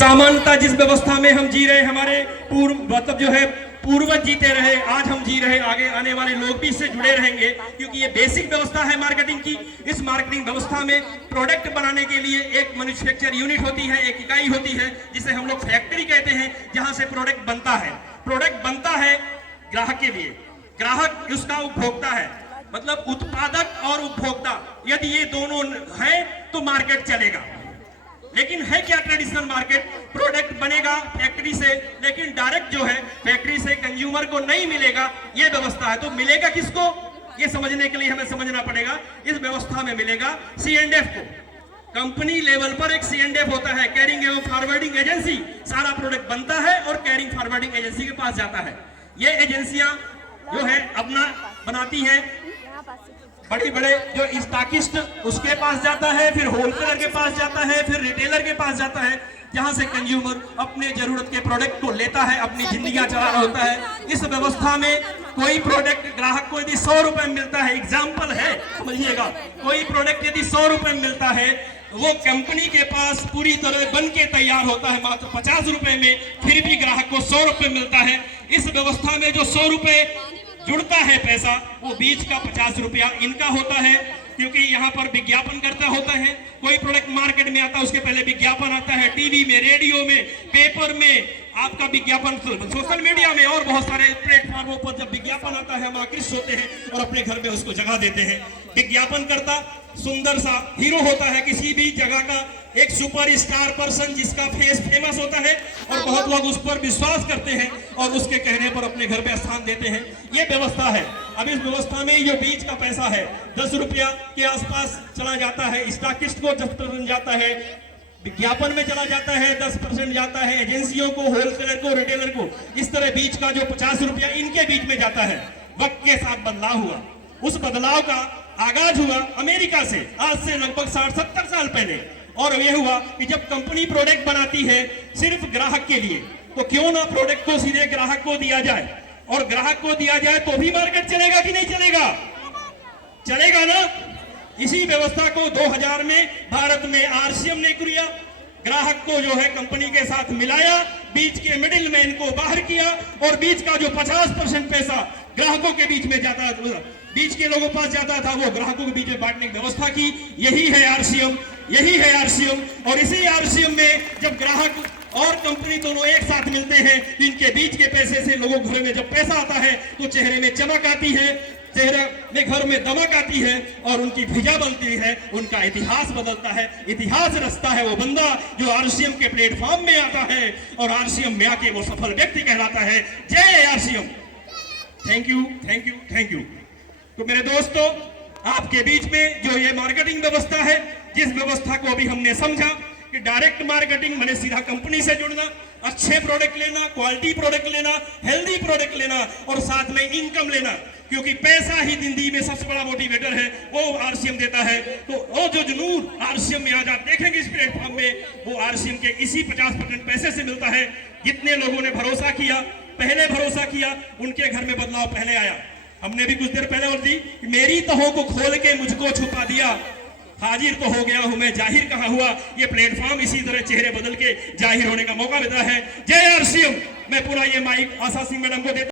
सामान्यता जिस व्यवस्था में हम जी रहे, हमारे मतलब जो है पूर्वज जीते रहे, आज हम जी रहे, आगे आने वाले लोग भी इससे जुड़े रहेंगे, क्योंकि ये बेसिक व्यवस्था है मार्केटिंग की। इस मार्केटिंग व्यवस्था में प्रोडक्ट बनाने के लिए एक मैन्युफैक्चर यूनिट होती है, एक इकाई होती है जिसे हम लोग फैक्ट्री कहते हैं, जहां से प्रोडक्ट बनता है। प्रोडक्ट बनता है ग्राहक के लिए, ग्राहक उसका उपभोक्ता है, मतलब उत्पादक और उपभोक्ता यदि ये दोनों हैं तो मार्केट चलेगा। लेकिन है क्या ट्रेडिशनल मार्केट? प्रोडक्ट बनेगा फैक्ट्री से, लेकिन डायरेक्ट जो है फैक्ट्री से कंज्यूमर को नहीं मिलेगा, ये व्यवस्था है। तो मिलेगा किसको, ये समझने के लिए हमें समझना पड़ेगा। इस व्यवस्था में मिलेगा C&F को। कंपनी लेवल पर एक C&F होता है, कैरिंग एवं फॉरवर्डिंग एजेंसी। सारा प्रोडक्ट बनता है और कैरिंग फॉरवर्डिंग एजेंसी के पास जाता है। ये एजेंसियां जो है अपना बनाती हैं, बड़े बड़े जो स्टॉकिस्ट उसके पास जाता है, फिर होलसेलर के पास जाता है, फिर रिटेलर के पास जाता है, जहां से कंज्यूमर अपने जरूरत के प्रोडक्ट को लेता है, अपनी जिंदगी चला रहा होता है। इस व्यवस्था में कोई प्रोडक्ट ग्राहक को यदि 100 रुपए में मिलता है, एग्जाम्पल है समझिएगा, कोई प्रोडक्ट यदि 100 रुपए में मिलता है, वो कंपनी के पास पूरी तरह बन के तैयार होता है मात्र 50 रुपए में, फिर भी ग्राहक को 100 रुपए मिलता है। इस व्यवस्था में जो 100 रुपए जुड़ता है पैसा, वो बीच का 50 रुपया इनका होता है, क्योंकि यहाँ पर विज्ञापन करता होता है। कोई प्रोडक्ट मार्केट में आता है उसके पहले विज्ञापन आता है, टीवी में, रेडियो में, पेपर में, आपका विज्ञापन सोशल मीडिया में और बहुत सारे प्लेटफॉर्मों पर जब विज्ञापन आता है हम आकृष्ट होते हैं और अपने घर में उसको जगह देते हैं। विज्ञापन करता सुंदर सा हीरो होता है किसी भी जगह का, एक सुपर स्टार पर्सन जिसका फेस फेमस होता है और बहुत लोग उस पर विश्वास करते हैं और उसके कहने पर अपने घर में स्थान देते हैं। ये व्यवस्था है। अब इस व्यवस्था में जो बीच का पैसा है 10 रुपया के आसपास चला जाता है, स्टॉकिस्ट को 10% जाता है, विज्ञापन में चला जाता है 10% जाता है, एजेंसियों को, होलसेलर को, रिटेलर को। इस तरह बीच का जो 50 रुपया इनके बीच में जाता है। वक्त के साथ बदलाव हुआ, उस बदलाव का आगाज हुआ अमेरिका से, आज से लगभग 60-70 साल पहले। और यह हुआ कि जब कंपनी प्रोडक्ट बनाती है सिर्फ ग्राहक के लिए, तो क्यों ना प्रोडक्ट को सीधे ग्राहक को दिया जाए, और ग्राहक को दिया जाए तो भी मार्केट चलेगा कि नहीं चलेगा? चलेगा ना। इसी व्यवस्था को 2000 में भारत में RCM ने किया, ग्राहक को जो है कंपनी के साथ मिलाया, बीच के मिडिल मैन को बाहर किया और बीच का जो 50% पैसा ग्राहकों के बीच में जाता, बीच के लोगों के पास जाता था, वो ग्राहकों के बीच में बांटने की व्यवस्था की। यही है RCM, यही है RCM। और इसी RCM में जब ग्राहक और कंपनी दोनों एक साथ मिलते हैं, तो इनके बीच के पैसे से लोगों के घर में जब पैसा आता है तो चेहरे में चमक आती है, चेहरे में घर में दमक आती है और उनकी भिजा बनती है, उनका इतिहास बदलता है। इतिहास रचता है वो बंदा जो RCM के प्लेटफॉर्म में आता है और RCM में आके वो सफल व्यक्ति कहलाता है। जय RCM। Thank you, thank you, thank you. तो मेरे दोस्तों, आपके बीच में जो ये मार्केटिंग व्यवस्था है, जिस व्यवस्था को अभी हमने समझा कि डायरेक्ट मार्केटिंग माने सीधा कंपनी से जुड़ना, अच्छे प्रोडक्ट लेना, क्वालिटी प्रोडक्ट लेना, हेल्दी प्रोडक्ट लेना और साथ में इनकम लेना, क्योंकि पैसा ही जिंदगी में सबसे बड़ा मोटिवेटर है, वो RCM देता है। तो वो जो जुनून RCM में आज आप देखेंगे इस प्लेटफॉर्म में, वो RCM के इसी 50% पैसे से मिलता है। जितने लोगों ने भरोसा किया, पहले भरोसा किया, उनके घर में बदलाव पहले आया। हमने भी कुछ देर पहले और दी, मेरी तहों को खोल के मुझको छुपा दिया, हाजिर तो हो गया हूं मैं, जाहिर कहां हुआ। ये प्लेटफॉर्म इसी तरह चेहरे बदल के जाहिर होने का मौका देता है। जय RCM। मैं पूरा ये माइक आशा सिंह मैडम को देता